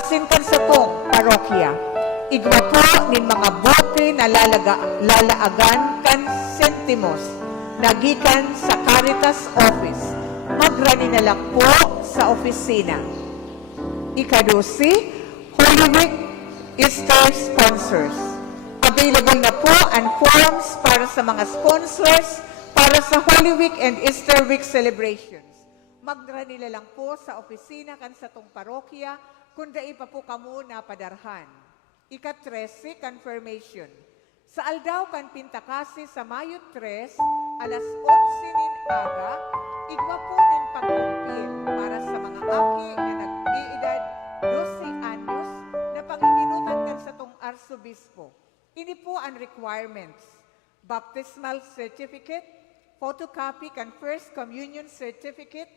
Asinkan sa tong parokya, igwa po nin mga bote na lalaagan kan sentimos, nagikan sa Caritas Office, magrani na lang po sa opisina. Ika-12, Holy Week Easter sponsors. Available na po ang forms para sa mga sponsors para sa Holy Week and Easter Week celebrations. Magrani na lang po sa opisina kan sa tong parokya kung dai pa po kamo napadarhan. Ika-13, confirmation. Sa aldaw kan pintakasi sa Mayo 3, alas 11 nin aga, igwa po nin pagkumpil para sa mga aki na nag-iedad 12 anyos na panginginutan kan sa tong arsobispo. Ini po ang requirements. Baptismal certificate, photocopy kan First Communion certificate,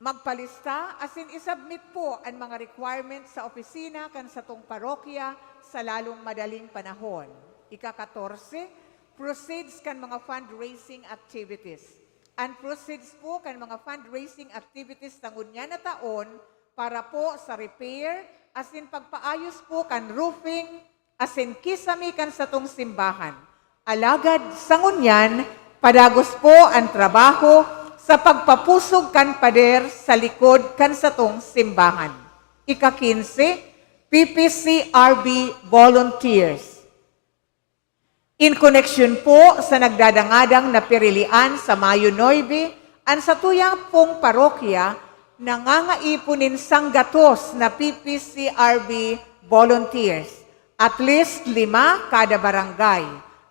magpalista, asin isubmit po ang mga requirements sa opisina kan sa tong parokya sa lalong madaling panahon. Ika-14, proceeds kan mga fundraising activities. And proceeds po kan mga fundraising activities tangunya na taon para po sa repair, asin pagpaayos po kan roofing, asin kisami kan sa tong simbahan. Alagad sangunyan, padagos po ang trabaho sa pagpapusog kan pader sa likod kan sa tong simbahan. Ika-15, PPCRB volunteers. In connection po sa nagdadangadang na pirilian sa Mayo 9, ang sa tuyang pong parokya, nangangaipunin sanggatos na PPCRB volunteers. At least 5 kada barangay.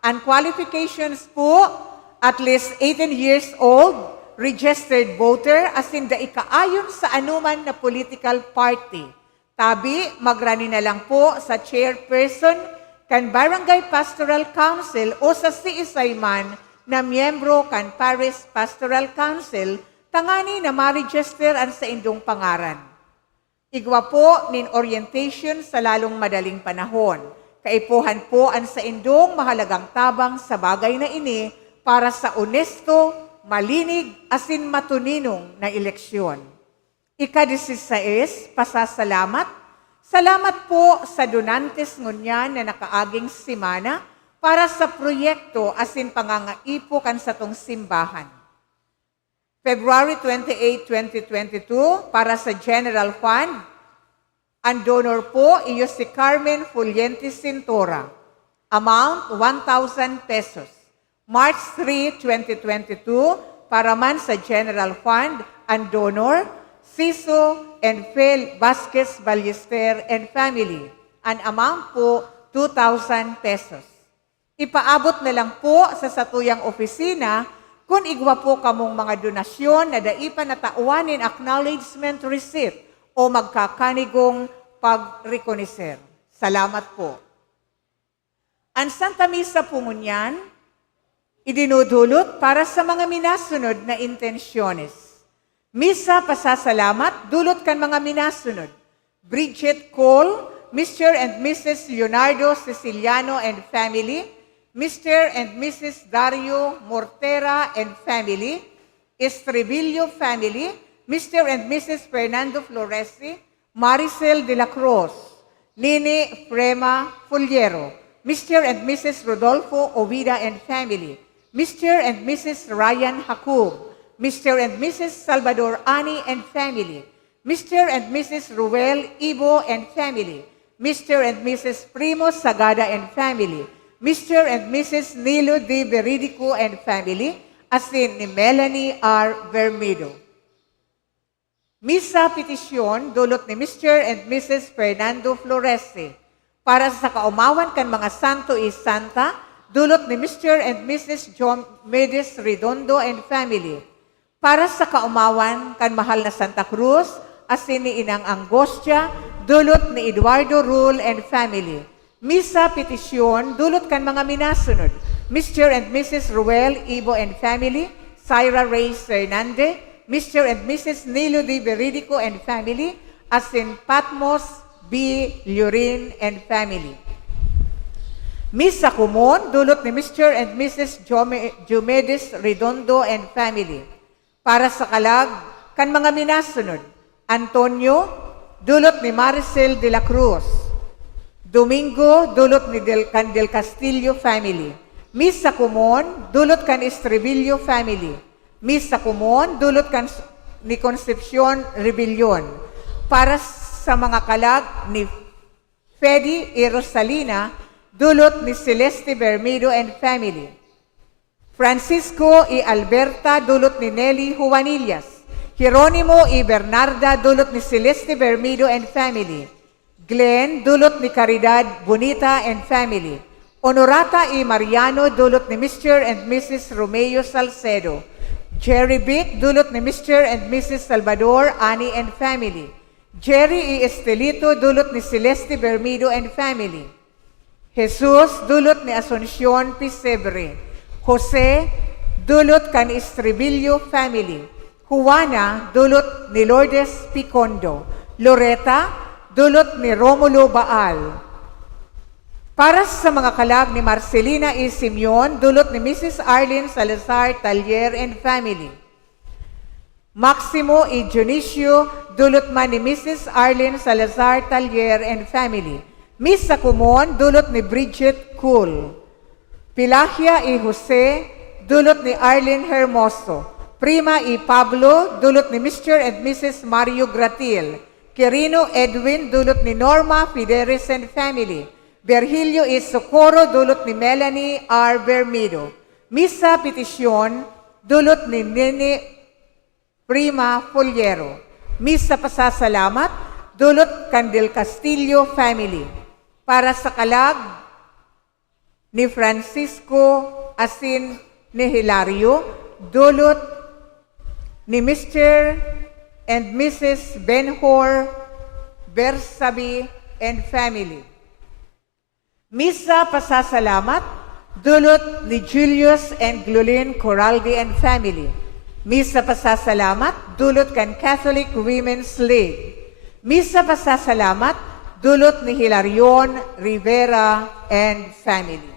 Ang qualifications po, at least 18 years old, registered voter, as in the ikaayon sa anuman na political party. Tabi, magrani na lang po sa chairperson kan Barangay Pastoral Council o sa CSI man na miyembro kan Paris Pastoral Council, tangani na ma-register ang sa indong pangaran. Igwa po nin orientation sa lalong madaling panahon. Kaipuhan po ang sa indong mahalagang tabang sa bagay na ini para sa honesto, malinig, asin matuninong na eleksyon. Ika-16, pasasalamat. Salamat po sa donantes ngunyan na nakaaging simana para sa proyekto asin pangangaipo kan sa tong simbahan. February 28, 2022, para sa General Fund, ang donor po iyo si Carmen Fuliente Cintora. Amount, 1,000 pesos. March 3, 2022, para man sa General Fund, ang donor, Ciso and Fel Vasquez Ballester and family. Ang amount po, 2,000 pesos. Ipaabot na lang po sa satuyang opisina kung igwa po kamong mga donasyon na daipa natauanin acknowledgement receipt o magkakanigong pag-reconocer. Salamat po. Ang Santa Misa po ngunyan, idinudulot para sa mga minasunod na intensyones. Misa pasasalamat, dulot kan mga minasunod. Bridget Cole, Mr. and Mrs. Leonardo Siciliano and family, Mr. and Mrs. Dario Mortera and family, Estrebillo family, Mr. and Mrs. Fernando Floresi, Maricel de la Cruz, Nini Frema Fuliero, Mr. and Mrs. Rodolfo Ovida and family, Mr. and Mrs. Ryan Hakub, Mr. and Mrs. Salvador Ani and family, Mr. and Mrs. Ruel Ibo and family, Mr. and Mrs. Primo Sagada and family, Mr. and Mrs. Nilo D. Veridico and family, asin ni Melanie R. Vermido. Misa petisyon dulot ni Mr. and Mrs. Fernando Florese. Para sa kaumawan kan mga santo is santa, dulot ni Mr. and Mrs. John Medes Redondo and family. Para sa kaumawan kan mahal na Santa Cruz, asin ni Inang Angostia, dulot ni Eduardo Rule and family. Misa petisyon, dulot kan mga minasunod, Mr. and Mrs. Ruel Ibo and family, Syra Reyes Fernande, Mr. and Mrs. Nilo D. Veridico and family, asin Patmos B. Lurin and family. Misa kumon, dulot ni Mr. and Mrs. Jumedes Redondo and family. Para sa kalag, kan mga minasunod, Antonio, dulot ni Maricel de la Cruz. Domingo, dulot ni Del Castillo family. Misa kumon, dulot kan Estrebillo family. Misa kumon, dulot kan ni Concepcion Rebellion. Para sa mga kalag ni Fedi y Rosalina, dulot ni Celeste Bermedo and family. Francisco y Alberta, dulot ni Nelly Juanillas. Jeronimo y Bernarda, dulot ni Celeste Bermedo and family. Glenn, dulot ni Caridad Bonita and family. Honorata y Mariano, dulot ni Mr. and Mrs. Romeo Salcedo. Jerry Bick, dulot ni Mr. and Mrs. Salvador Ani and family. Jerry y Estelito, dulot ni Celeste Bermedo and family. Jesus, dulot ni Asuncion Pisebre. Jose, dulot kan Estrebillo family. Juana, dulot ni Lourdes Picondo. Loretta, dulot ni Romulo Baal. Para sa mga kalag ni Marcelina E. Simeon, dulot ni Mrs. Arlene Salazar Tallier and family. Maximo E. Dionisio, dulot man ni Mrs. Arlene Salazar Tallier and family. Misa kumon, dulot ni Bridget Cool. Pilagia E. Jose, dulot ni Arlene Hermoso. Prima E. Pablo, dulot ni Mr. and Mrs. Mario Gratil. Quirino Edwin, dulot ni Norma Fideres and family. Virgilio E. Socorro, dulot ni Melanie R. Bermedo. Misa petisyon, dulot ni Nene Prima Foliero. Misa pasasalamat, dulot kan Del Castillo family. Para sa kalag ni Francisco asin ni Hilario, dulot ni Mr. and Mrs. Benhor Bersabi and family. Misa pasasalamat, dulot ni Julius and Glulin Coraldi and family. Misa pasasalamat, dulot kan Catholic Women's League. Misa pasasalamat, dulot ni Hilarion Rivera and family.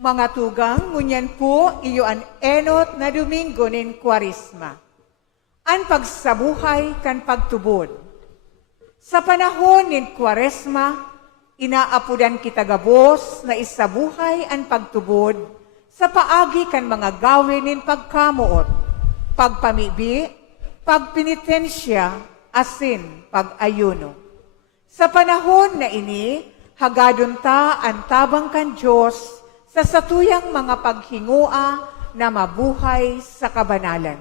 Mga tugang, ngunyan po iyo an enot na Domingo nin Kwarisma. An pagsabuhay kan pagtubod. Sa panahon nin Kwaresma, inaapudan kita gabos na isabuhay an pagtubod sa paagi kan mga gawin nin pagkamuot, pagpamibi, pagpenitensya, asin pag-ayuno. Sa panahon na ini, hagadon ta ang tabang kan Diyos sa satuyang mga paghingua na mabuhay sa kabanalan.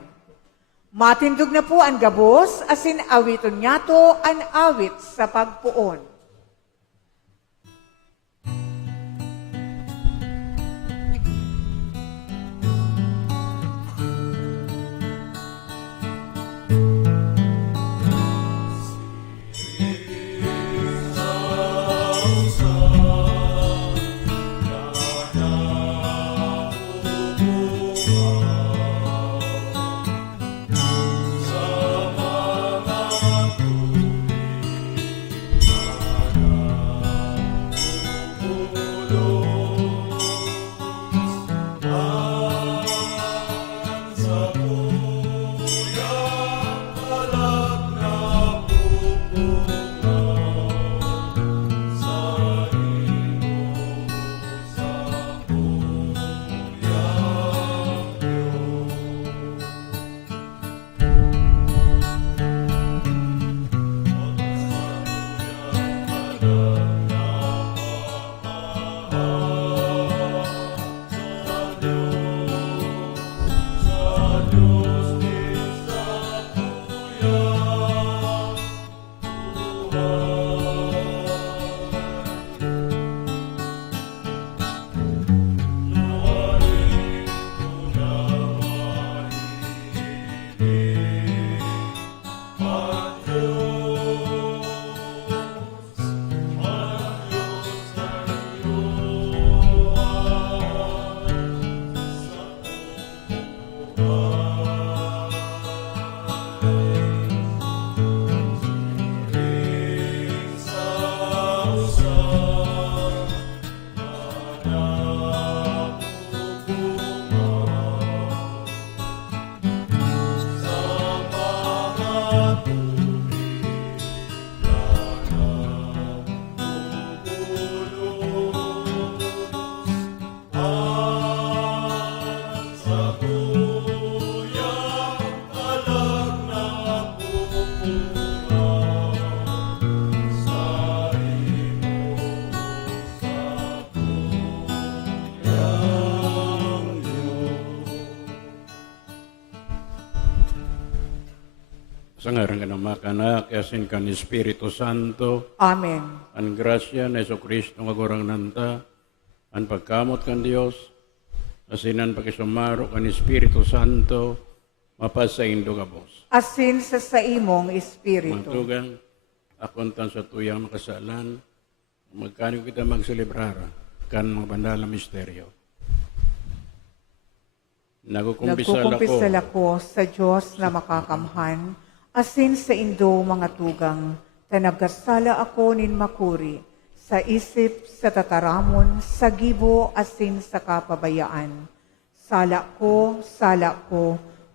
Matindog na po ang gabos, asin awiton niya to ang awit sa pagpuon. Sa ngaran ka ng makanak, yasin ka ni Espiritu Santo, Amen. ang grasya na Iso Kristo nga gurang nanta, ang pagkamot kan Dios, asinan pakisumaro kan Espiritu Santo, mapasaindo ka Bos. Asin sa imong espiritu. Magtugang, akon tan sa tuyang makasalan, magkano kita magselebrar kan mga bandalang misteryo. Nagkukumpisal ako sa Diyos na makakamhan, asin sa indo mga tugang, tanagkasala ako nin makuri, sa isip, sa tataramon, sa gibo, asin sa kapabayaan. Sala ko,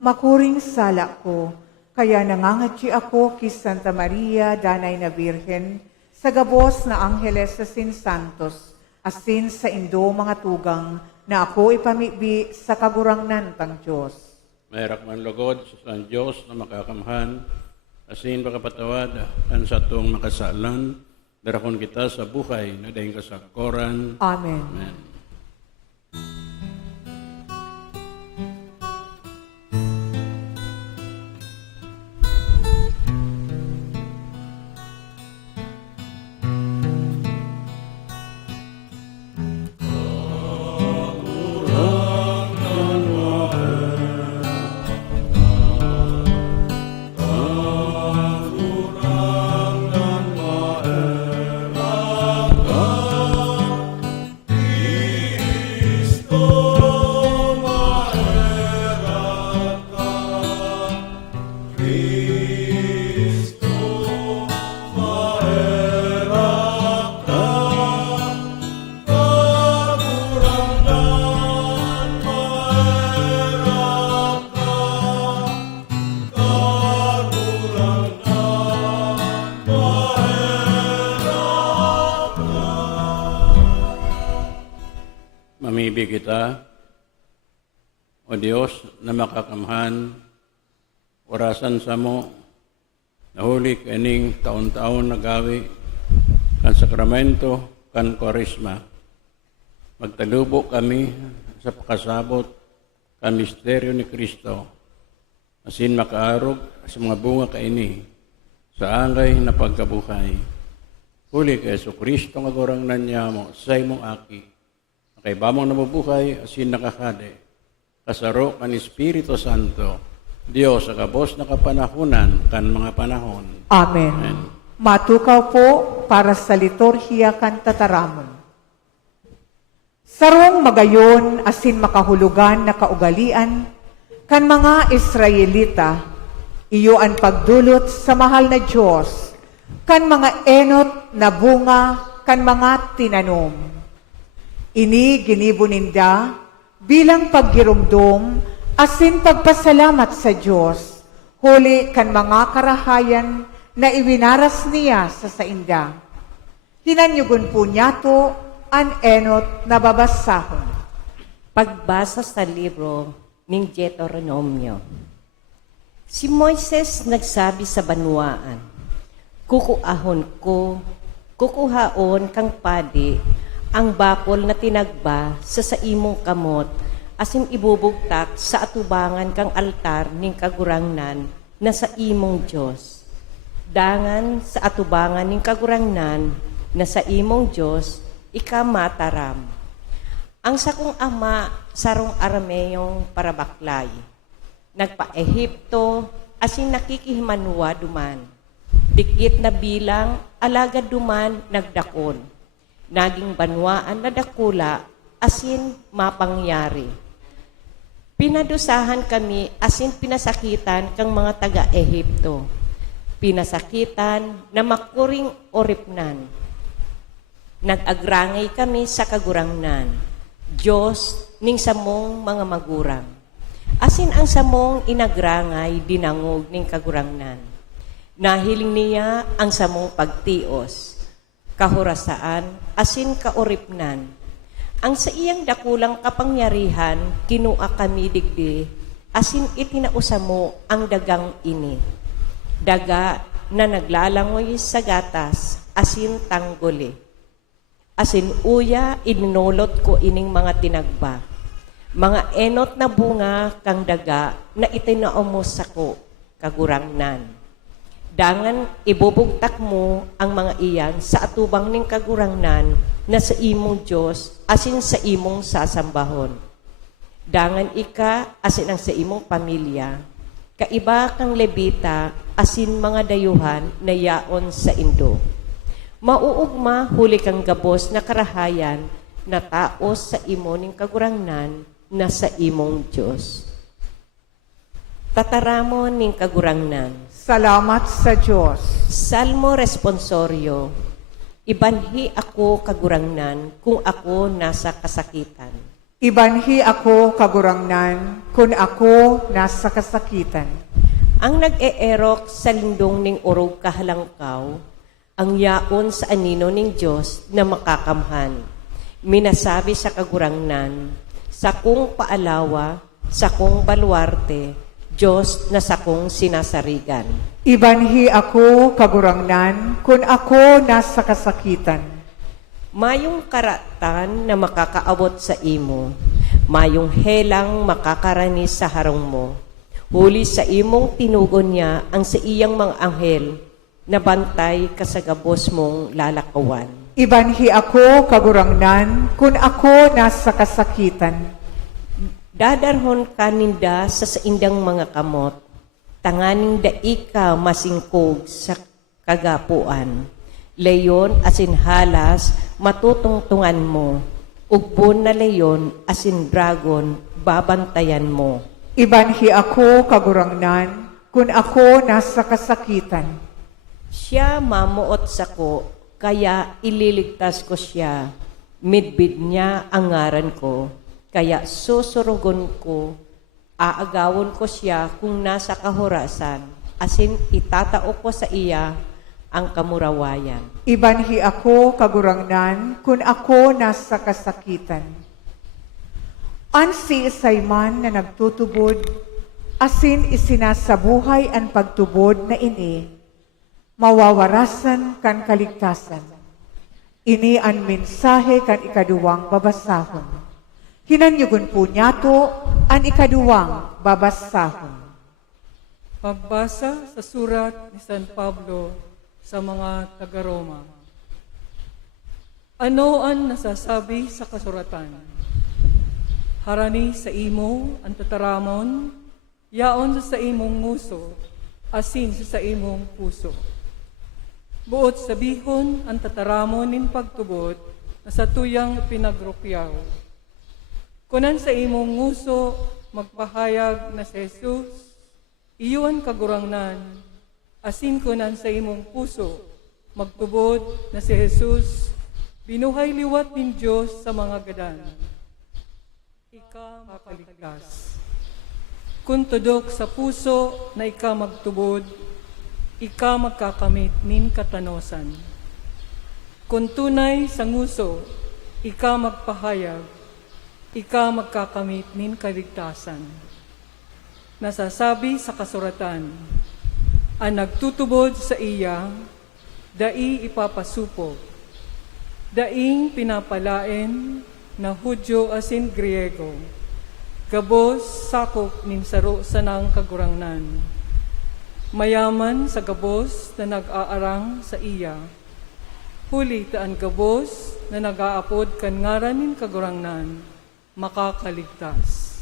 makuring sala ko, kaya nangangatsi ako kay Santa Maria, Danay na Birhen, sa gabos na Angeles asin Santos, asin sa indo mga tugang, na ako ipamibi sa kagurangnan tang Diyos. Mayrak man lugod sa Diyos na makakamhan, asin makapatawad ang sa itong makasalan, darakon kita sa buhay na dahil kasakakoran. Amen. Amen. Mamibig kita, o Diyos na makakamhan, orasan sa mo, nahuli kaning taon-taon nagawi, kan sakramento, kan kwarisma. Magtalubo kami sa pakasabot, kan misteryo ni Kristo, asin makaarog sa mga bunga kaini, sa angay na pagkabuhay. Huli kay Yesu Kristo nga gorang nanya mo, sa imong aki, kay bamong nabubuhay, asin nakakade, kasaro kan Espiritu Santo, Diyos sa kabos na kapanahunan kan mga panahon. Amen. Amen. Matukaw po para sa liturhiya kan tataramon. Sarong magayon asin makahulugan na kaugalian, kan mga Israelita, iyo ang pagdulot sa mahal na Diyos, kan mga enot na bunga, kan mga tinanom. Ini ginibuninda bilang paggirumdom asin pagpasalamat sa Diyos, huli kan mga karahayan na iwinaras niya sa sainda. Hinanyugon po niya to an enot na babasahon. Pagbasa sa libro ng Deuteronomio. Si Moises nagsabi sa banwaan, kukuhaon kang padi, ang bakol na tinagba sa imong kamot, asin ibubugtak sa atubangan kang altar ning kagurangnan na sa imong Diyos. Dangan sa atubangan ning kagurangnan na sa imong Diyos, ikamataram. Ang sakong ama sarong Arameyong parabaklay, nagpa-Ehipto asin nakikihimanwa duman. Dikit na bilang alagad duman nagdakon. Naging banwaan na dakula, asin mapangyari. Pinadusahan kami, asin pinasakitan kang mga taga-Ehipto. Pinasakitan na makuring oripnan. Nag-agrangay kami sa kagurangnan, Diyos ning samong mga magurang. Asin ang samong inagrangay dinangog ning kagurangnan. Nahiling niya ang samong pagtios, kahurasaan, asin kauripnan. Ang sa iyang dakulang kapangyarihan, kinua kami digdi, asin itinausa mo ang dagang ini. Daga na naglalangoy sa gatas, asin tanggoli. Asin uya, ininulot ko ining mga tinagba. Mga enot na bunga kang daga na itinaumos ko, kagurangnan. Dangan ibubugtak mo ang mga iyan sa atubang ning kagurangnan na sa imong Diyos, asin sa imong sasambahon. Dangan ika, asin ang sa imong pamilya, kaiba kang Levita, asin mga dayuhan na yaon sa Indo. Mauugma huli kang gabos na karahayan na taos sa imo ning kagurangnan na sa imong Diyos. Tataramon ning kagurangnan. Salamat sa Diyos. Salmo responsorio. Ibanhi ako kagurangnan kung ako nasa kasakitan. Ibanhi ako kagurangnan kung ako nasa kasakitan. Ang nag-eerok sa lindong ning urog kahalangkaw, ang yaon sa anino ning Diyos na makakamhan. Minasabi sa kagurangnan, sa kong paalawa, sa kong baluarte, Diyos na sa kong sinasarigan. Ibanhi ako kagurangnan kung ako nasa kasakitan. Mayong karatan na makakaabot sa imo, mayong helang makakarani sa harong mo. Huli sa imong tinugon niya ang sa iyang mga anghel, na bantay ka sa gabos mong lalakawan. Ibanhi ako kagurangnan kung ako nasa kasakitan. Dadarhon ka ninda sa saindang mga kamot, tanganing daika masingkog sa kagapuan. Leyon asin halas matutungtungan mo, ugbon na leyon asin dragon babantayan mo. Ibanhi ako kagurangnan kung ako nasa kasakitan. Siya mamuot sako, kaya ililigtas ko siya. Midbid niya ang ngaran ko, kaya susurugon ko, aagawon ko siya kung nasa kahurasan, asin itatao ko sa iya ang kamurawayan. Ibanhi ako kagurangnan kung ako nasa kasakitan. Ansi isayman na nagtutubod, asin isinasabuhay ang pagtubod na ini, mawawarasan kan kaligtasan. Ini ang mensahe kan ikaduwang babasahon. Hinanyugon po niyato ang ikaduwang babasahon. Pagbasa sa surat ni San Pablo sa mga taga-Roma. Ano ang nasasabi sa kasuratan? Harani sa imo ang tataramon, yaon sa imong nguso, asin sa imong puso. Buot sabihon ang tataramon nin pagtubod na sa tuyang pinagrupyaw. Kunan sa imong nguso magpahayag na si Jesus, iyon kagurangnan, asin kunan sa imong puso magtubod na si Jesus, binuhay liwat nin Diyos sa mga gadan. Ika makaligtas. Kung tudok sa puso na ika magtubod, ika magkakamit nin katanosan. Kung tunay sa nguso, ika magpahayag, ika magkakamit nin kaligtasan. Nasasabi sa kasuratan, ang nagtutubod sa iya, dai ipapasupog, daing pinapalain na Hudyo asin Griego, gabos sakop nin saro sanang kagurangnan. Mayaman sa gabos na nag-aarang sa iya, huli taan gabos na nag-aapod kan ngaran nin kagurangnan, makakaligtas.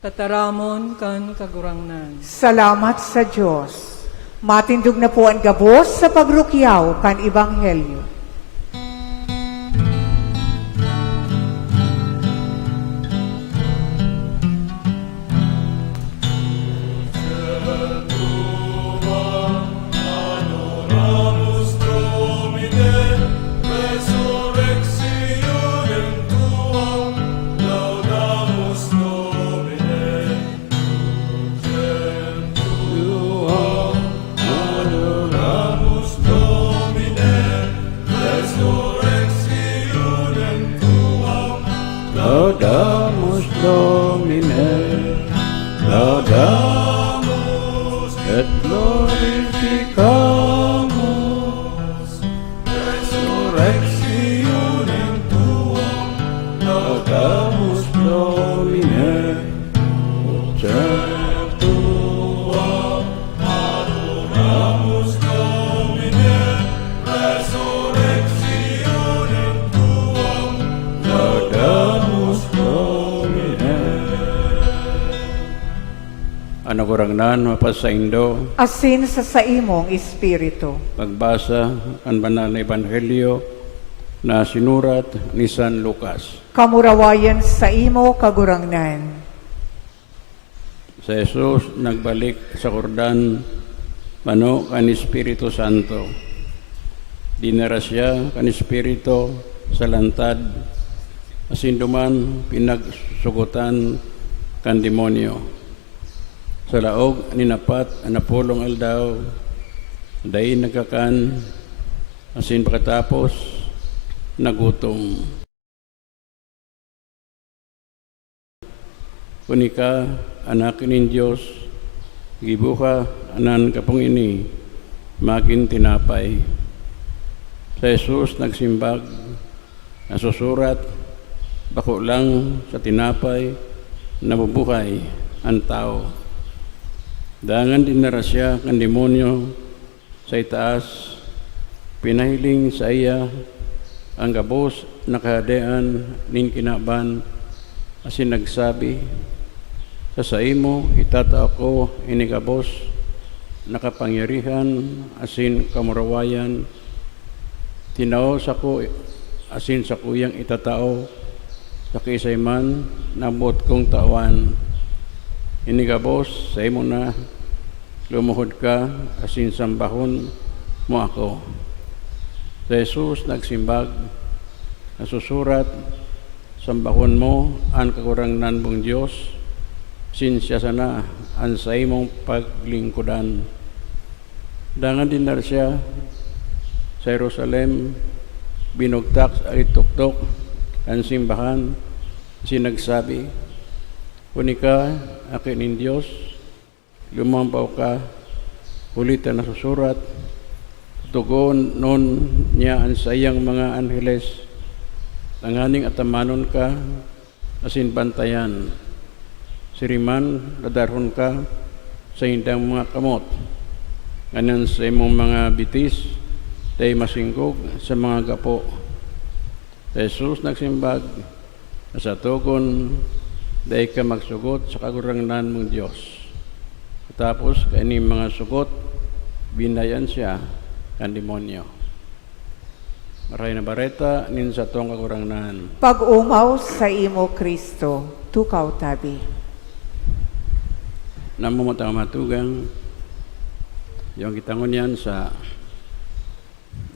Tataramon kan kagurangnan. Salamat sa Diyos. Matindog na po ang gabos sa pagrukyaw kan Ebanghelyo. et glorificamos resurrectionem tuam, laudamus Domine, ut tuam, adoramus Domine, resurrectionem tuam, laudamus Domine. Ano kurang nan, mapasaindo, Asin sa saimong Espiritu. pagbasa ang banal na ebanghelyo na sinurat ni San Lucas. Kamurawayan sa imo kagurangnan. Sa Jesus nagbalik sa Jordan mano kan Espiritu Santo. Dinara siya kan Espiritu sa lantad asinduman pinagsugutan kan demonyo. Sa laog ninapat ang napulong aldaw dahi nagkakan asin pagkatapos nagutom. Kunika anak ni Diyos gibuha anan kapong ini magin tinapay. Sa Jesus nagsimbag nasusurat bako lang sa tinapay nabubuhay ang tao. Dangan dinara siya kan demonyo sa itaas, pinahiling sa iya ang gabos na kahadean nin kinaban, asin nagsabi, sa saimo itatao ko ini gabos nakapangyarihan asin kamurawayan, tinao sa ko asin sa kuyang itatao sa kisayman nabot kong tawan. Ini gabos sa imo na lumuhod ka asin sambahon mo ako. Sa Jesus nagsimbag, nasusurat, sambahon mo ang kakurangnan mong Diyos, sinsya sana ang sa imong paglingkudan. Dangan din na siya sa Jerusalem, binugtak sa ituktok ang simbahan, sinagsabi, kunika akin in Diyos, lumampaw ka, ulitan na susurat, tugon noon niya ang sayang mga angeles, nanganing atamanon ka, asin bantayan, siriman, dadarhon ka, sa hindang mga kamot, ngayon sa imong mga bitis, tayo masinggog sa mga gapo. Jesus nagsimbag, sa tugon, dahil ka magsugot sa kagurangnan mong Diyos. Tapos, kani mga sugot, binayan siya kan demonyo. Maray na bareta, nin sa tong kagurangnan. Pag-umaw sa imo Kristo, tukaw tabi. Namumutang matugang, yung kitangon yan sa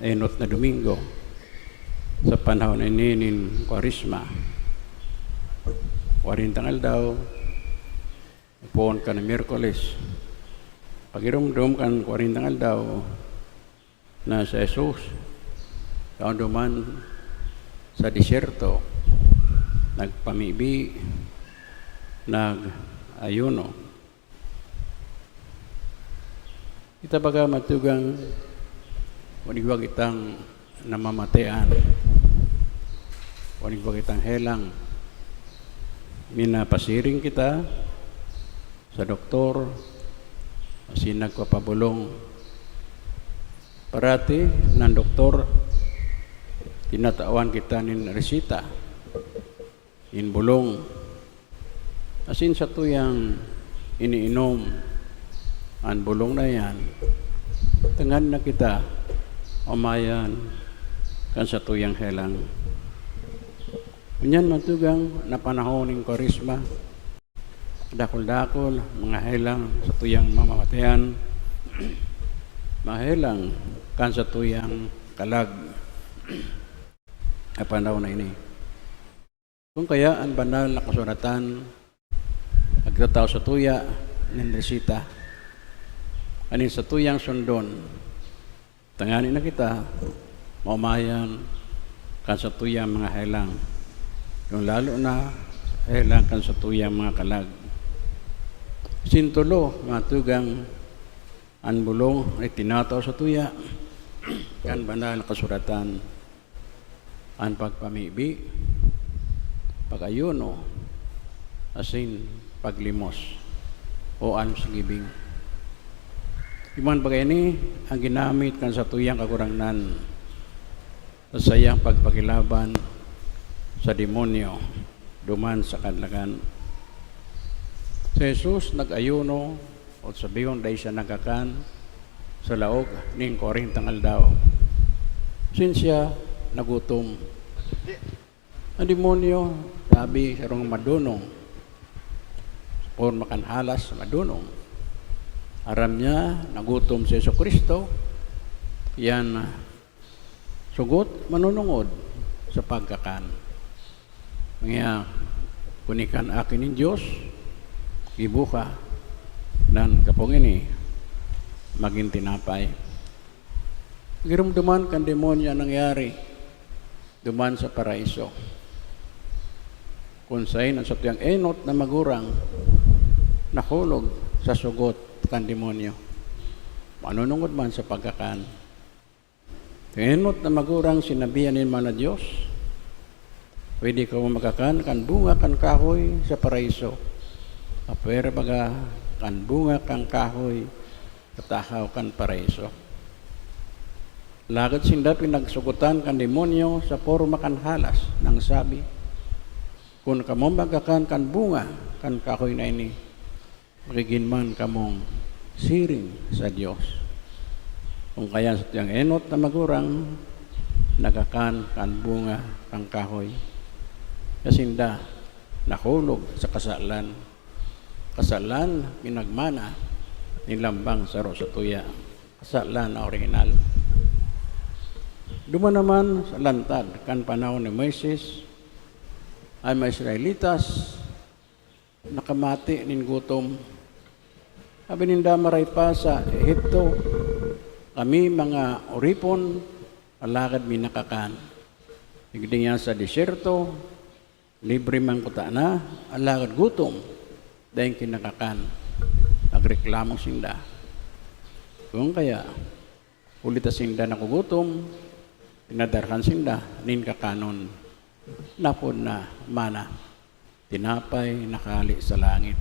enot na Domingo, sa panahon ini nin Kwarisma. Warintangal daw, puon ka na Miyerkules. Pagirumdum kan warintangal daw na sa Jesus, kaon duman sa disyerto, nagpamibi, nag-ayuno. Kita baga matugang wanigwag itang namamatean, wanigwag itang helang, minapasiring kita sa doktor, asin nagpapabulong. Parati ng doktor, tinatawan kita nin resita, in bulong, asin sa tuyang iniinom, ang bulong na yan, tangan na kita, umayan, kan sa tuyang helang. Kunyan matugang na panahon ng Kwarisma, dakol-dakol, mga helang sa tuyang mamamatayan, mga helang kan sa tuyang kalag, na panahon na ini. Kung kaya ang banal na kasuratan, nagtataw sa tuya, ng resita, anin sa tuyang sundon, tanganin na kita, maumayan kan sa tuyang mga helang, yung lalo na helang kan sa tuyang mga kalag. Sintulo, mga tugang, Ang bulong ay tinataw sa tuya. Kan banal na kasuratan. Ang pagpamibi, pag-ayuno, asin paglimos o almsgiving. Iman bagay ni ang ginamit kan sa tuyang kagurangnan sa sayang pagpakilaban sa demonyo duman sa kanlagan. Si Jesus nag-ayuno o sabiyon dahil siya nagakan sa laog ning 40 aldaw. Sinsya nagutom. Ang demonyo sabi sa rong madunong o makanhalas madunong. Aram niya nagutom si Jesucristo. Yan sugot manunungod sa pagkakan. Ngayon, kunikan akin ng Diyos, ibuka, nan kapong ini, maging tinapay. Girumduman kan demonyo nangyari, duman sa paraiso. Kung sa'y ang satyang enot na magurang, nakulog sa sugot kan demonyo. Manunungod man sa pagkakan. Enot na magurang sinabihan ni man na Diyos, pwede ka makakan kan bunga kan kahoy sa paraiso. Apera baga kan bunga kan kahoy katahaw kan paraiso. Lagad sinda pinagsugutan kan demonyo sa forma kan halas nang sabi, kung kamo magakan kan bunga kan kahoy na ini, magiginman kamong siring sa Diyos. Kung kaya sa tiyang enot na magurang, nagakan kan bunga kan kahoy. Kasinda, nahulog sa kasalan. Kasalan, pinagmana, nilambang sa tuya. Kasalan na original. Duma naman sa lantad, kan panahon ni Moises, ay mga Israelitas, nakamati nin gutom. Sabi ninda maray pa sa Ehipto, kami mga oripon, alagad minakakan. Higding yan sa disyerto, libre man kuta na, alagad gutom, dahil kinakakan. Nagreklamo sinda. Kung kaya, ulita sinda nakugutom, pinadarkan sinda, nin kakanon, napon na mana, tinapay nakali sa langit.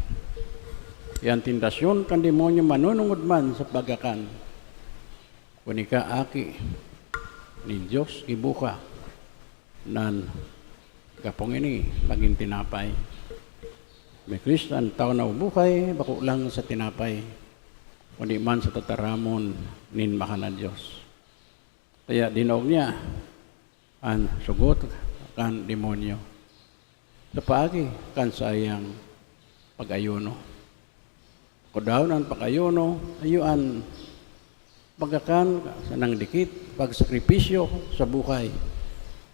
Yan tindasyon kan demonyo manunungod man sa pagkakan. Kunika aki ni Diyos ibuka nan kapong ini maging tinapay. May Kristan tao na ubuhay, bako lang sa tinapay. Kundi man sa tataramon nin makanan Diyos. Kaya dinaog niya ang sugot kan demonyo. Sa paagi kan sayang pag-ayuno. Kudaw ng pag-ayuno, ayuan pagkakan sa nang dikit, pagsakripisyo sa buhay,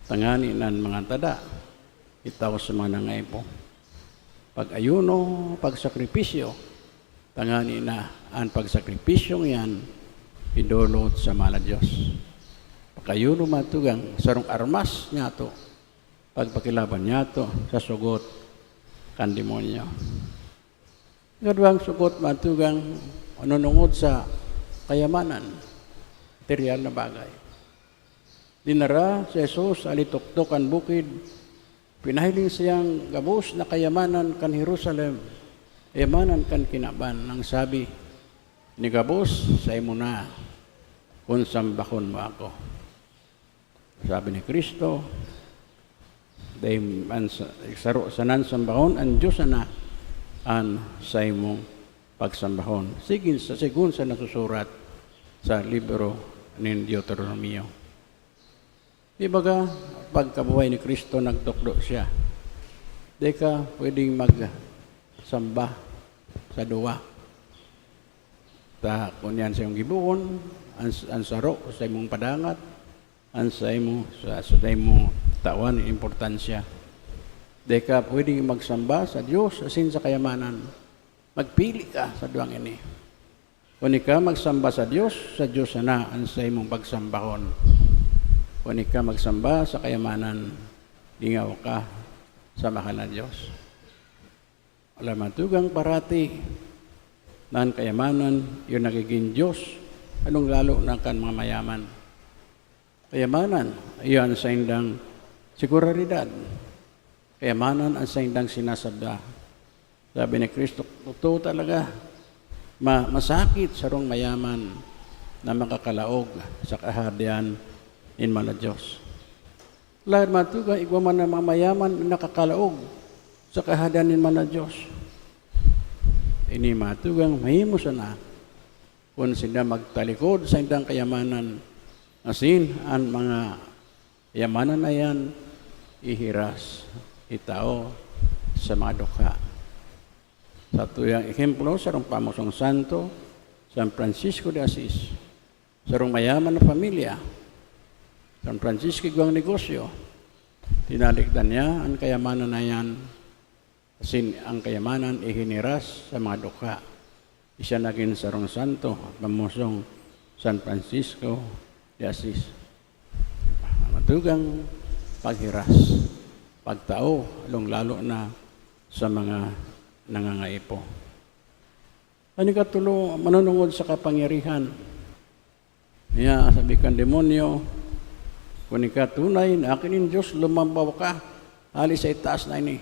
tangani ng mga tada, itaw sa mga nangaipo. Pag-ayuno, pagsakripisyo, tangani na ang pagsakripisyong yan, idolot sa mala Diyos. Pag-ayuno matugang, sarong armas niya to, pagpakilaban niya to sa sugot kan demonyo. Gadwang sugot matugang, anunungod sa kayamanan, material na bagay. Dinara si Jesus alituktok ang bukid, pinahiling siyang gabos na kayamanan kan Jerusalem, kayamanan kan kinaban, nang sabi, ni gabos sa imo na, kung sambakon mo ako. Sabi ni Kristo, dahil saro sanan sambahon, ang Diyos na an sa imong pagsambahon. Sigun sa nasusurat sa libro ng Deuteronomio. Di ba ka, pagkabuhay ni Kristo, nagtukdo siya. Di ka pwedeng magsamba sa duwa. Kung yan sa iyong gibuon, ang saro sa imong padangat, ang sa imong tawan, importansya. Di ka pwedeng magsamba sa Diyos asin sa kayamanan. Magpili ka sa duwang ini. Kung ikaw magsamba sa Diyos na ang sa imong pagsambahon. Kung ikaw magsamba sa kayamanan, lingaw ka sa mahal na Diyos. Alam matugang parati, na ang kayamanan, yung nagiging Diyos, anong lalo na kan mga mayaman. Kayamanan, iyon sa indang siguridad. Kayamanan ang sa indang sinasabda. Sabi ni Kristo, totoo talaga, masakit sa rong mayaman na makakalaog sa kahadian in mga Diyos. Lahat matuga, igwa man ng mga mayaman na nakakalaog sa kahadian in mga Diyos. Ini matugang mahimo sana kung sila magtalikod sa indang kayamanan, asin ang mga kayamanan na yan ihiras, itao sa mga dukha. Sa tuyang ehemplo, sa rong pamusong santo, San Francisco de Assis, sa rong mayaman na pamilya, San Francisco guwang negosyo, tinalikdan niya ang kayamanan na yan, asin ang kayamanan ihiniras sa mga dukha. Isa naging sarong santo, pamusong San Francisco de Assis. Matugang paghiras, pagtao, lalo na sa mga nangangaipo. Ano katulo, manunungod sa kapangyarihan. Niya, sabi kang demonyo, kung ikatunay na akin yung Diyos, lumambaw ka, alis sa itaas na ini.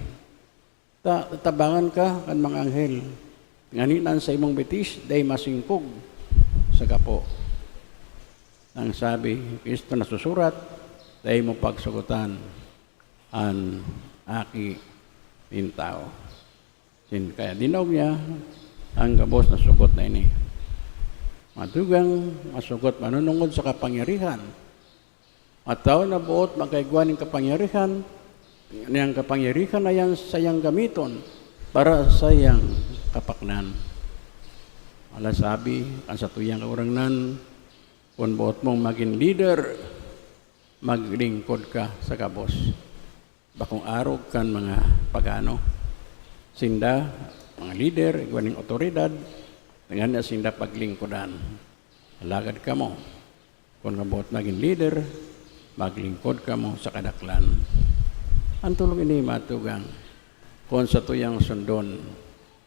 Tatabangan ka kan mga anghel. Nganinan sa imong bitis, day masingkog sa kapo. Ang sabi, Kristo nasusurat, day mo pagsugutan ang aki din tao. Kaya dinaw niya ang gabos na sugot na ini. Matugang masugot manunungod sa kapangyarihan. At tao na buot magkaigwan ng kapangyarihan, niyang kapangyarihan na yan sayang gamiton para sayang kapaknan. Alasabi, ang sa tuyang kaurangnan, kung buot mong maging leader, maglingkod ka sa kabos. Bakong arog kan mga pagano. Sinda, mga leader, igwaning otoridad, dengan na sinda paglingkodan. Alagad ka mo. Kung buot maging leader, maglingkod ka mo sa kadaklan. Ang tulong ini matugang, kung sa tuyang sundon,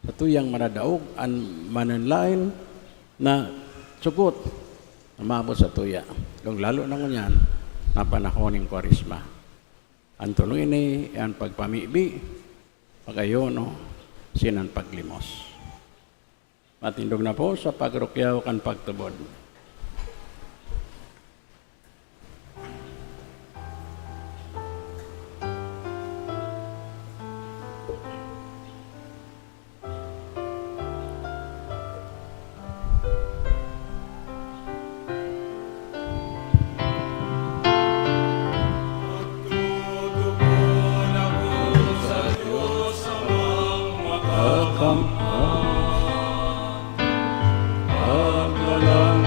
sa tuyang manadaog, ang mananlain na sugot, namabot sa tuya. Lalo na ngunyan, na panahon ng Kwaresma. Ang tulong ini, ang pagpamibi, pagayono, sinan paglimos. Matindog na po sa pagrukyaw kan pagtubod. Ang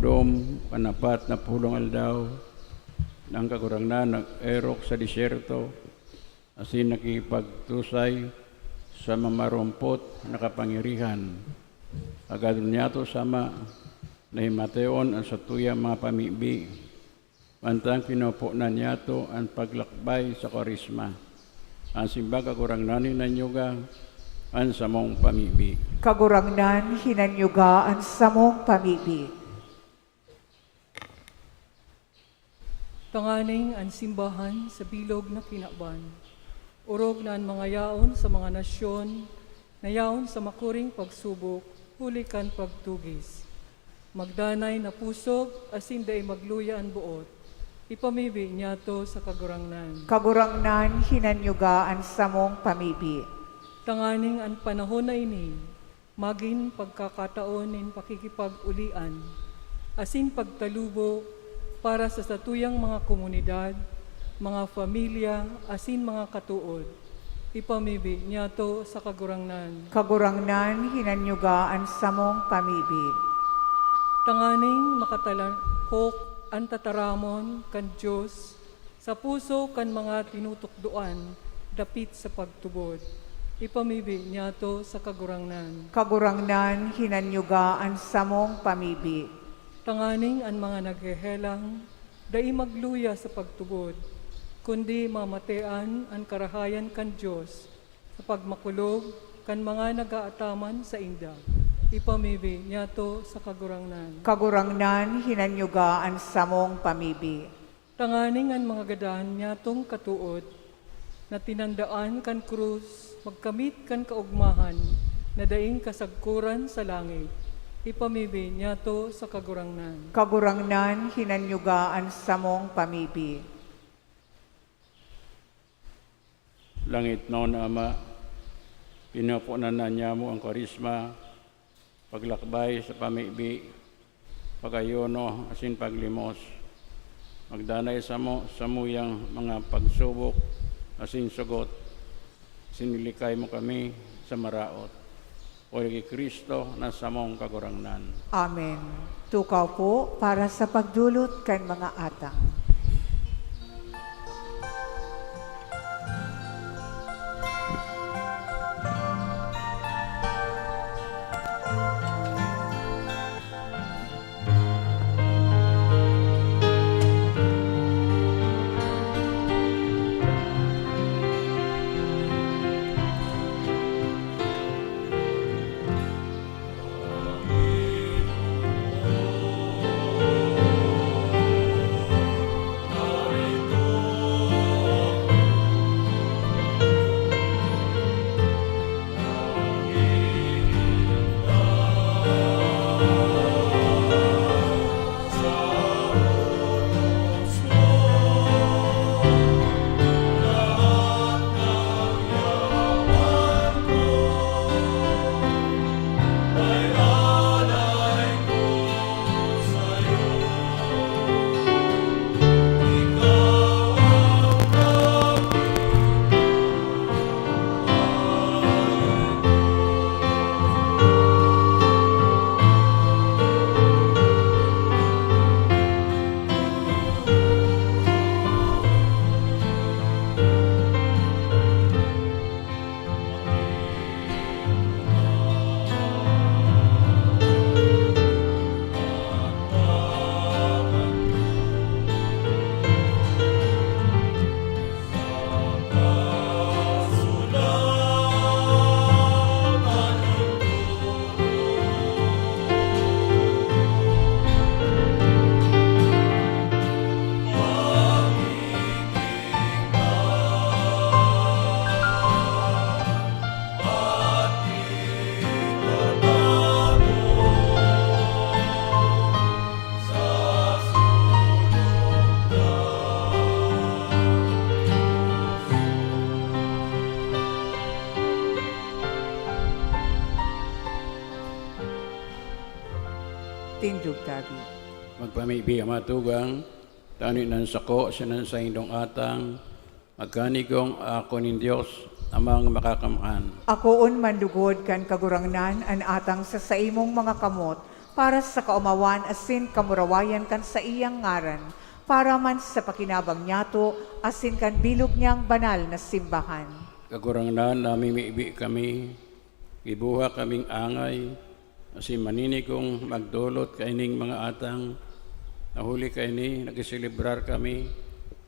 nagdumdum, kanapat na pulong aldaw, ng kagurangnan nag-erok sa disyerto, asin nakipagtusay sa mamarumpot na kapangyarihan. Agadon niya to sama na himateon ang satuyang mga pamibi, mantang pinupunan niya to ang paglakbay sa karisma. Ang simba kagurangnan na nyuga ang samong pamibi. Kagurangnan hinanyuga ang samong pamibi. Tanganing ang simbahan sa bilog na kinaban. Urog na ang mga yaon sa mga nasyon, na yaon sa makuring pagsubok, hulikan pagtugis. Magdanay na pusog, asin day magluya ang buot. Ipamibi niya to sa kagurangnan. Kagurangnan hinanyuga ang samong pamibi. Tanganing ang panahon na ini, maging pagkakataon nin pakikipag-ulian, asin pagtalubo para sa satuyang mga komunidad, mga pamilya, asin mga katuod. Ipamibi niya to sa kagurangnan. Kagurangnan hinanyuga ang samong pamibi. Tanganing makatalahok ang tataramon kan Diyos sa puso kan mga tinutukduan dapit sa pagtubod. Ipamibi niya to sa kagurangnan. Kagurangnan hinanyuga ang samong pamibi. Tanganing ang mga naghehelang, dai magluya sa pagtubod, kundi mamatean ang karahayan kan Diyos sa pagmakulog kan mga nagaataman sa inda. Ipamibi niya to sa kagurangnan. Kagurangnan hinanyuga ang samong pamibi. Tanganing ang mga gadaan niya tong katuod, na tinandaan kan krus, magkamit kan kaugmahan, na daing kasagkuran sa langit. Ipamibi niya to sa kagurangnan. Kagurangnan hinanyuga ang samong pamibi. Langit noon, Ama, pinupunan na niya mo ang karisma, paglakbay sa pamibi, pagayono, asin paglimos. Magdanay sa mo, samuyang mga pagsubok, asin sugot, sinilikay mo kami sa maraot. O kay Kristo na samong kagurangnan. Amen. Tukaw po para sa pagdulot kan mga atang. Tindog tabi. Magpamibi ang matugang, tani ng sako, sinan sa indong atang, magkanigong ako ng Diyos, amang makakamahan. Akoon mandugod kan kagurangnan an atang sa saimong mga kamot, para sa kaumawan asin kamurawayan kan sa iyang ngaran, para man sa pakinabang niyato asin kan bilog niyang banal na simbahan. Kagurangan namin miibi kami, ibuha kaming angay, asin maninigong magdulot kaining mga atang, nahuli kaini, nagisilibrar kami,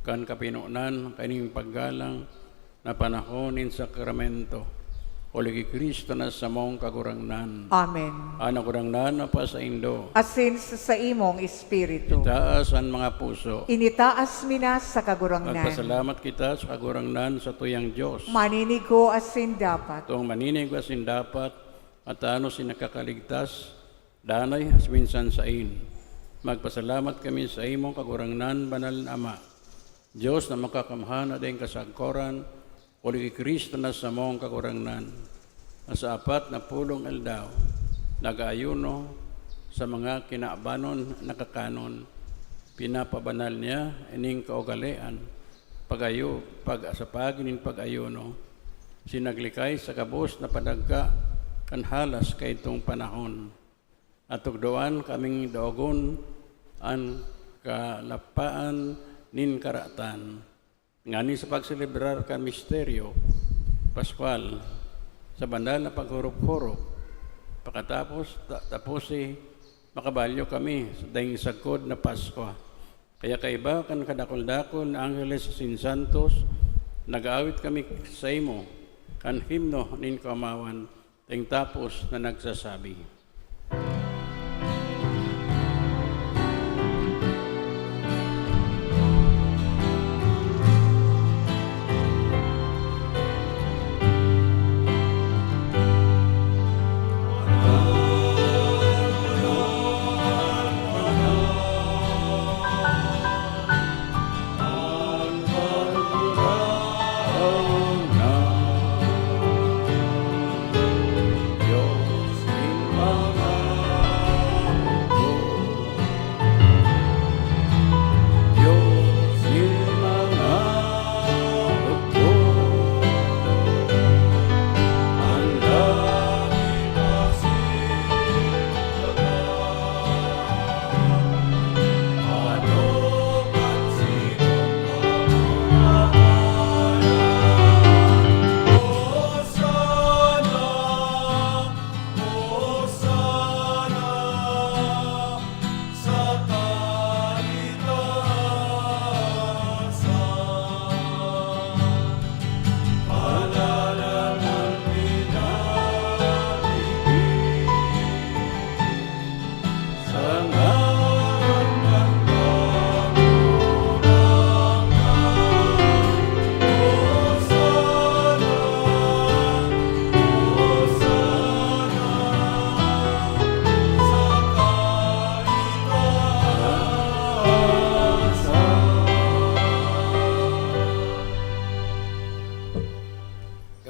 kan kapinunan, kaining paggalang, na panahonin sakramento. Oligi Kristo na sa mong kagurangnan. Amen. Anak kurangnan na pa sa Indo. Asin sa imong espiritu. Itaas ang mga puso. Initaas mina sa kagurangnan. Magpasalamat kita sa kagurangnan sa tuyang Diyos. Maninigo asin dapat. Itong maninig asin dapat, at ano sinakakaligtas, danay as minsan sa in. Magpasalamat kami sa imong kagurangnan, banal na Ama. Diyos na makakamhan at ang kasagkoran, Oligi Kristo na sa mong kagurangnan, na sa apat na pulong aldaw, nag-ayuno sa mga kinaabanon nakakanon, pinapabanal niya ining kaugalian, sa paginin pag-ayuno, sinaglikay sa kabus na padagka, kanhalas kay itong panahon. At tugdoan kaming dogon ang kalapaan nin karatan. Ngani sa pagselebrar kan misteryo, Pascual, sa bandal na paghurop-hurop, pagkatapos makabalyo kami sa daing sagkod na Pasko. Kaya kaiba kan kadakol-dakol na Angeles Sin Santos, nag-aawit kami sa imo, kan himno nin kamawan, ting tapos na nagsasabi.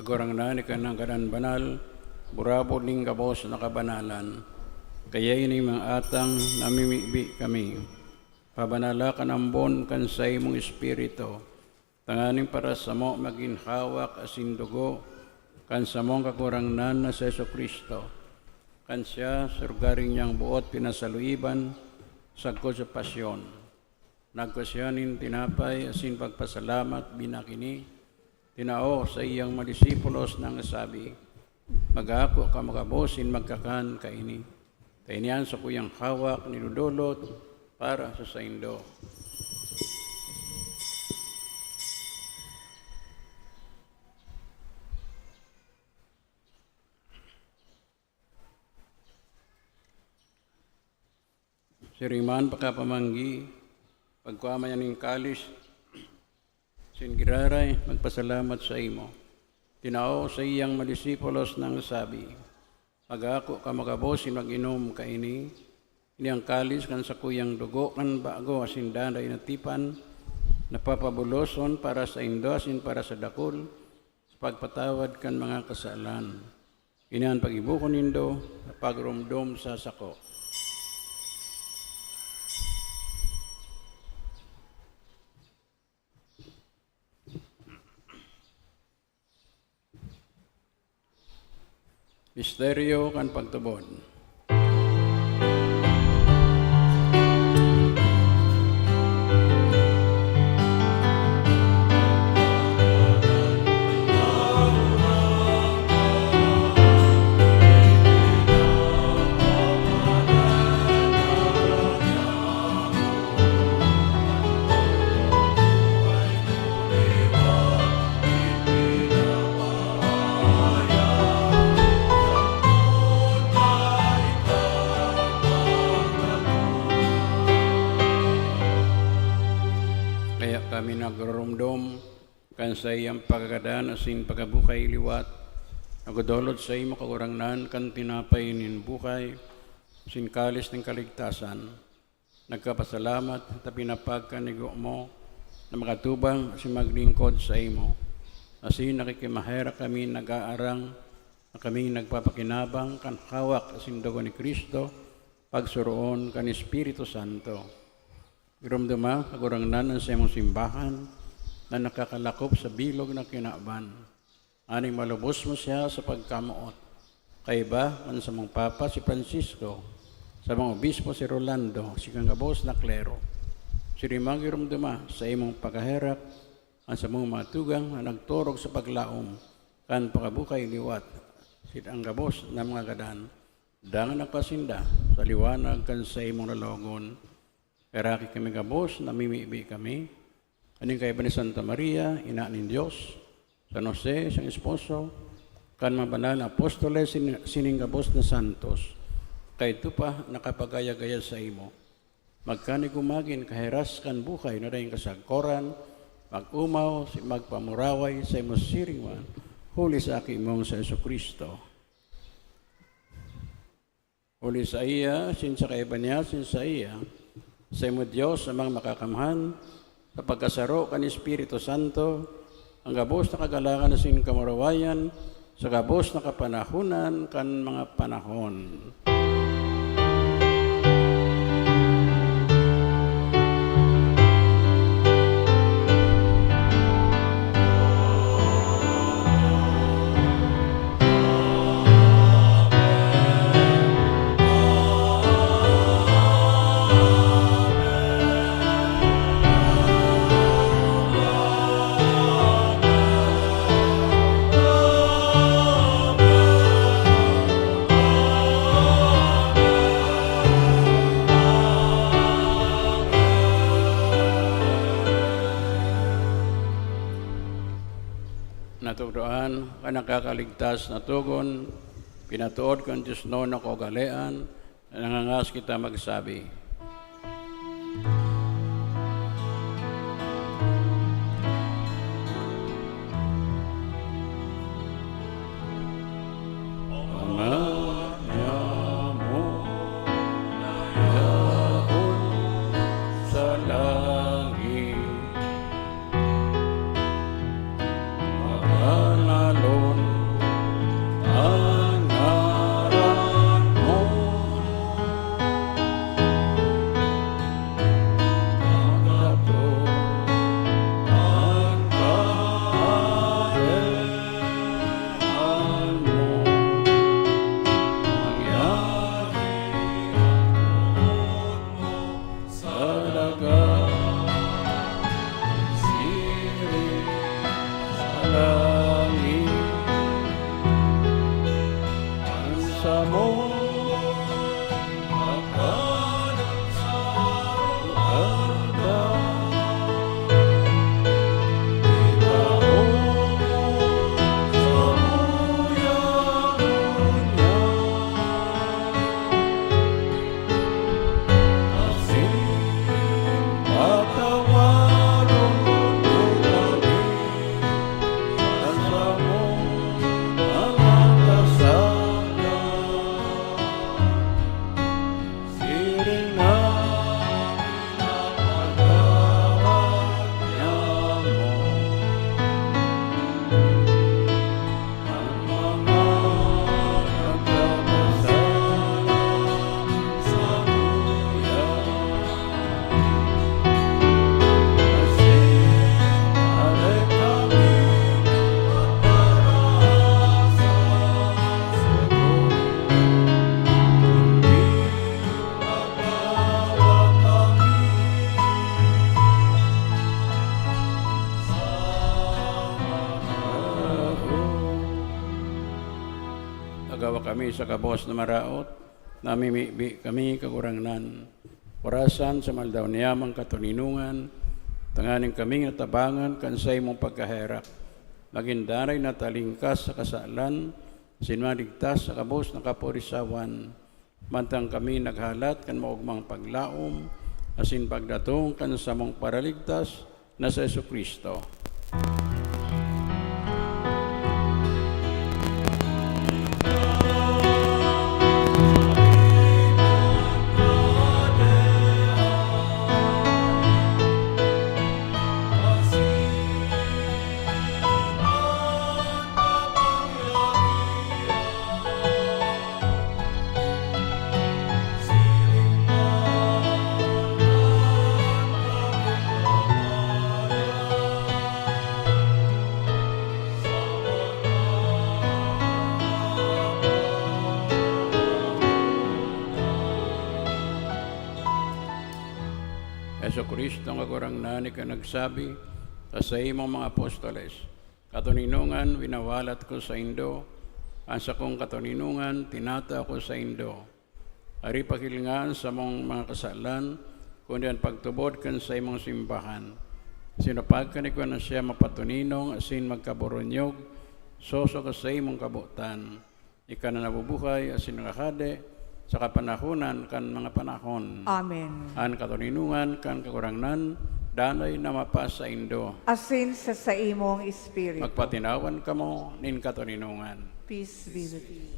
Kagurang na ni kanang kanan banal, burabo ning kabos na kabanalan, kaya ini mga atang namimibi kami. Pabanala ka ng bon kan sa imong espiritu, tanganing para sa mo maging hawak asin dugo, kan sa mong kagurangnan na sa Jesucristo, kan siya surgaring niyang buot pinasaluiban, sagko sa pasyon. Nagkasyanin tinapay asin pagpasalamat binakini, tinao sa iyang madisipulos nang sabi, mag-ako ka magabosin magkakan kaini. Kainian sa kuyang hawak niludulot para sa saindo. Siriman pakapamanggi, pagkuamayan ng kalis, singiraray, magpasalamat sa imo. Tinao sa iyang madisipulos nang sabi, mag-ako ka magabosin mag-inom kaini, ini ang kalis kan sa kuyang dugo kan bago asin danday na tipan, napapabuloson para sa indo asin para sa dakol, sa pagpatawad kan mga kasalan. Ini ang pag-ibukon indo, na pagrumdom sa sako. Misteryo kan pagtubod. kami nagrurumdom kan sa iyang pagkagadan asin pagabukay liwat. Nagodolod sa imo kagurangnan kan tinapay nin bukay, asin kalis ng kaligtasan. Nagkapasalamat at pinapagkanigo mo na makatubang asin maglingkod sa imo. Asin nakikimahera kami nag-aarang na kami nagpapakinabang kan hawak asin dugo ni Kristo pagsuroon kan Espiritu Santo. Irumduma kagurangnan sa imong simbahan na nakakalakop sa bilog na kinaban. Aning malubos mo siya sa pagkamuot. Kaiba kan sa mong Papa si Francisco, sa mga obispo si Rolando, si Kangabos na klero. Sirimang irumduma sa imong pagkaherap ang sa mong matugang na nagturog sa paglaom kan pakabukay liwat si ang gabos na mga gadan. Dangan nagpasinda sa liwanag kan sa imong lalogon. Karaki kami gabos, namimibi kami. Aning kay ni Santa Maria, ina nin Diyos, San Jose, siyang esposo, kan mga banal na apostoles, siningabos na santos, kay ito pa nakapagaya-gaya sa imo. Magkani gumagin kaheras kan buhay na rin kasagkoran, mag-umaw, magpamuraway sa imo siringwan, huli sa aking mong sa Jesucristo. Huli sa iya, sin sa kaiba niya, sin sa iya, sa imo Diyos amang makakamhan, sa pagkasaro kan Espiritu Santo, ang gabos na kagalangan na sin kamarawayan, sa gabos na kapanahunan kan mga panahon. Natugdoan ka nakakaligtas na tugon, pinatuod kan Diyos no na kogalean, nangangas kita magsabi. Agawa kami sa kabos na maraot, namimibi kami kagurangnan, orasan sa maldaw niyamang katuninungan, tanganing kaming natabangan kansay mong pagkaherak, magindaray na talingkas sa kasalan, sinmaligtas sa kabos na kapurisawan, mantang kami naghalat kan maugmang paglaom, asin pagdatong kan sa mong paraligtas, na sa Jesucristo. Jesucristo nga gurang nani ka nagsabi sa imong mga apostoles, katuninungan winawalat ko sa Indo, ang sa kong katuninungan tinata ko sa Indo. Ari pakilingan sa mong mga kasalan, kundi ang pagtubod kan sa imong simbahan. Sinapag ka ni ko na siya mapatuninong asin magkaboronyog, soso ka sa imong kabutan. Ika na nabubuhay asin nakakade, sa kapanahunan kan mga panahon. Amen. An katuninungan kan kakurangnan, danay na mapas sa Indo. Asin sa imong espiritu. Magpatinawan ka mo nin katuninungan. Peace be with you.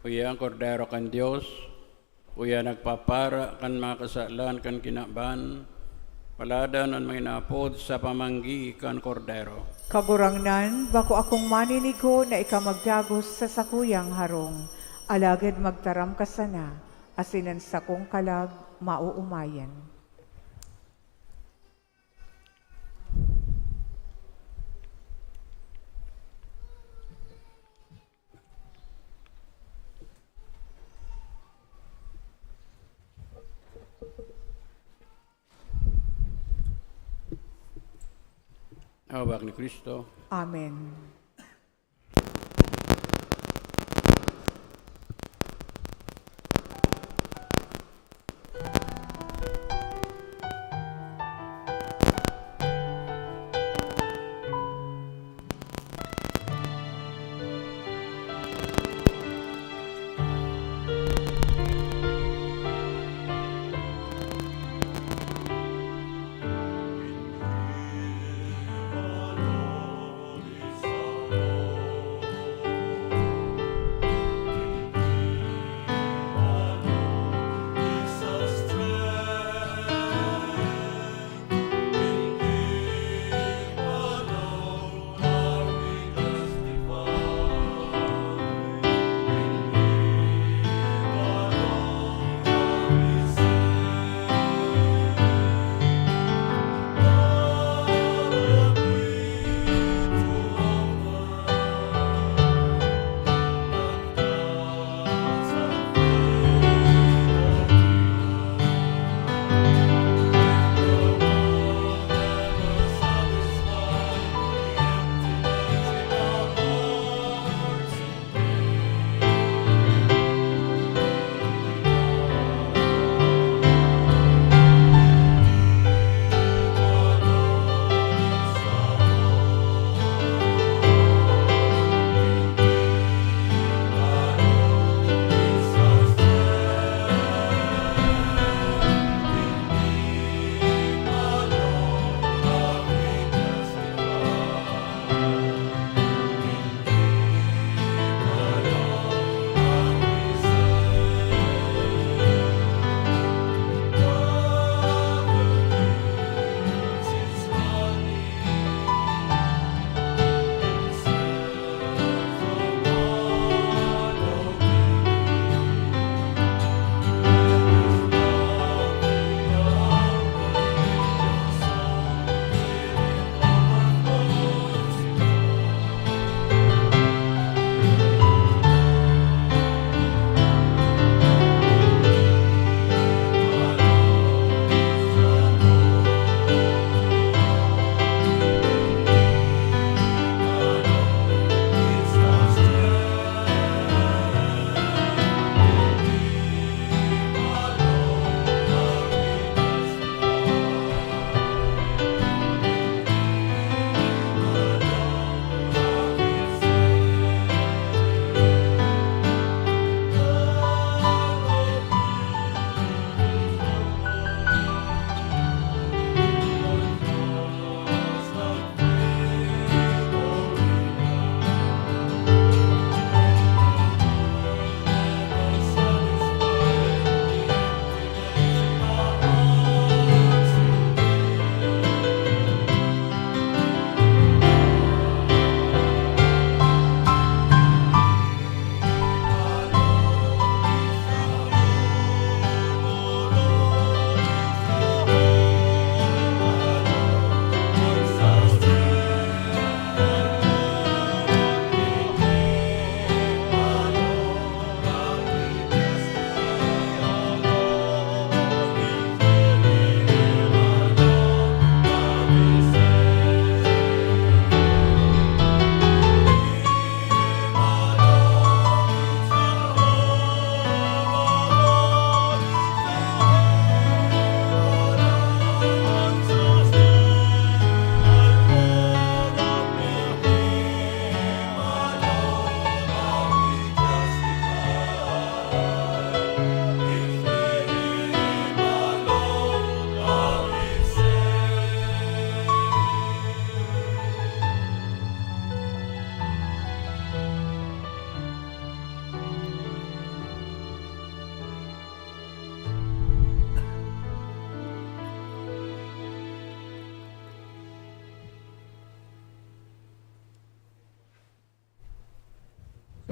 Kuya ang kordero kan Diyos, kuya nagpapara kan mga kasalan kan kinaban, paladan ang mga napod sa pamanggi kan kordero. Kagurangnan, bako akong maninigo na ika magdagos sa sakuyang harong. Alagad magtaram ka sana, asinan sa kong kalag mauumayan. Hawak ni Kristo. Amen.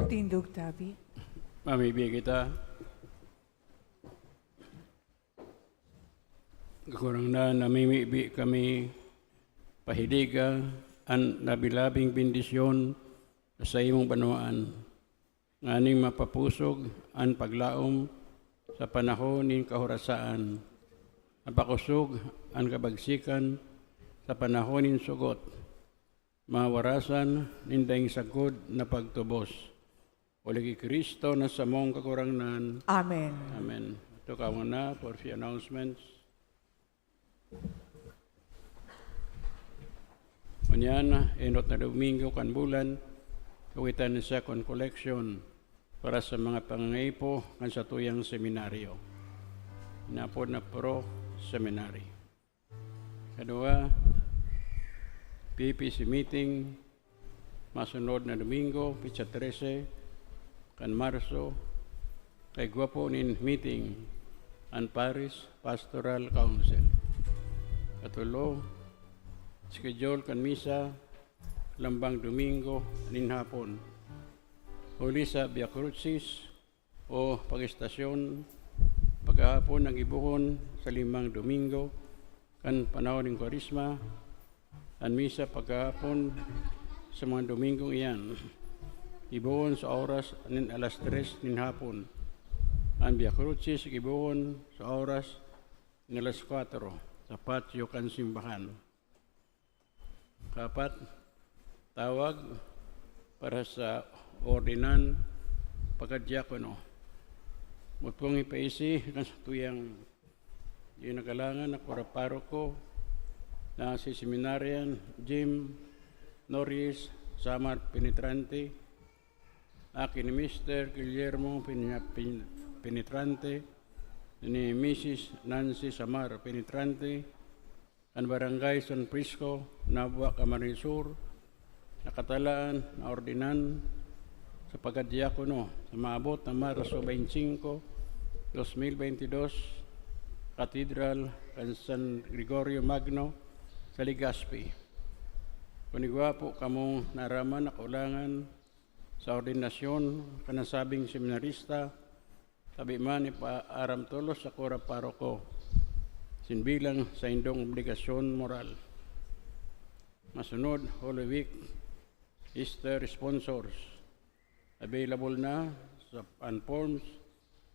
Tindog tabi. Mamibig kita. Kurang na namimibi kami pahidiga ang nabilabing bendisyon sa imong banuan. Nganing mapapusog ang paglaom sa panahon ning kahorasaan. Napakusog ang kabagsikan sa panahon ning sugot. Mawarasan nindayng sagod na pagtubos. Uli kay Kristo na sa mong kakurangnan. Amen. Amen. Ito ka muna for few announcements. Manyan, enot na Domingo kan bulan, kawitan ni second collection para sa mga pangangaipo kan sa tuyang seminaryo. Inapod na pro seminary. Kadua, PPC meeting, masunod na Domingo, Pitsa 13, kan Marso, kay Guapo nin meeting, ang Paris Pastoral Council. Katulo, schedule kan misa, lambang Domingo, nin hapon. Huli sa Via Crucis o pagistasyon, pagkahapon ang ibuhon sa 5 Domingo, kan panahon ng Kwarisma, ang misa pagkahapon sa mga Domingong iyan. Ibuhon sa oras nin alas 3 nin hapon. Ang Via Crucis ibuhon sa oras nin alas 4 sa patio kan simbahan. Kapat, tawag para sa ordinan pagkadiakono. Mutpong ipaisi kan sa tuyang yung nagalangan na kura paroko na si seminarian Jim Norris Samar Penetrante, akin ni Mr. Guillermo Penetrante, ni Mrs. Nancy Samar Penetrante, ang Barangay San Prisco, Nabua, Camarines Sur, nakatalaan na ordinan sa pagkadiakono sa maabot na Marso 25, 2022, Cathedral kan San Gregorio Magno sa Legazpi. Kunigwapo kamong naraman na kaulangan sa ordinasyon kanasabing seminarista, tabi man ipaaram tulos sa kura paroko, sinbilang sa indong obligasyon moral. Masunod, Holy Week, Easter sponsors. Available na sa forms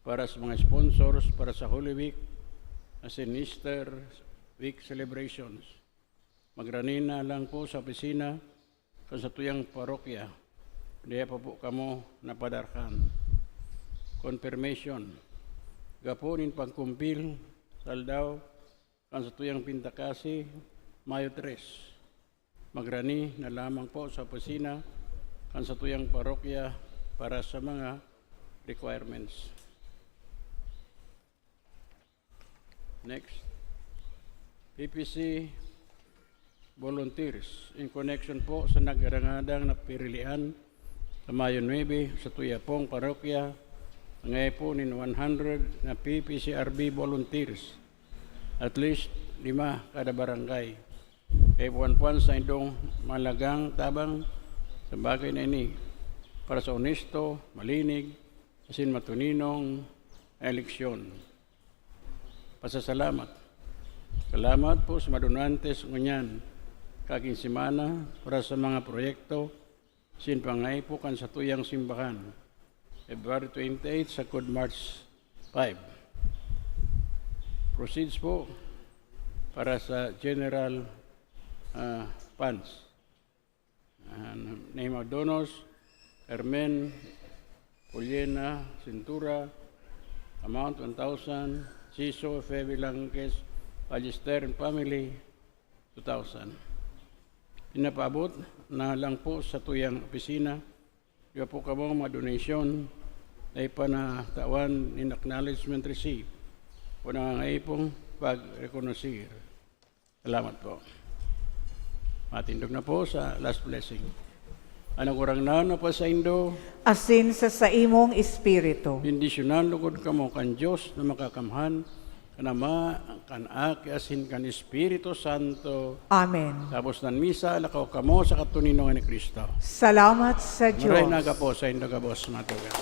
para sa mga sponsors para sa Holy Week as in Easter Week celebrations. Magranina lang po sa opisina kung sa tuyang parokya. Diya pa po kamo napadarkan. Confirmation. Gapunin pagkumpil, saldaw, kan sa tuyang Pintakasi, Mayo 3. Magrani na lamang po sa opisina, kan sa tuyang parokya para sa mga requirements. Next. PPC volunteers in connection po sa nagarangadang na pirilian sa Mayo 9 sa tuyapong parokya. Ngayon po nin 100 na PPCRB volunteers, at least 5 kada barangay. Kaya puan-puan sa indong malagang tabang sa bagay na ini para sa honesto, malinig, asin matuninong eleksyon. Pasasalamat. Salamat po sa madunantes ngunyan kaking simana para sa mga proyekto sin pangay po kan sa tuyang simbahan. February 28 sa Good March 5. Proceeds po para sa general funds. Name of donors, Carmen Poliena Cintura, amount 1,000, Ciso Feby Langkes, Magister and Family, 2,000. Pinapaabot na lang po sa tuyang opisina. Diba po kamo mga donation na ipanatawan in acknowledgement receipt o nangangaipong pag-rekonosir. Salamat po. Matindog na po sa last blessing. Anong kurang na po sa Indo? Asin sa imong espiritu. Bendisyonan lugod kamo kan Diyos na makakamhan kanama kan Aki asin kan Espiritu Santo. Amen. Tapos ng misa, lakaw kamo sa katuninong ni Kristo. Salamat sa Diyos. Maray nagapo sa indagabos matugan.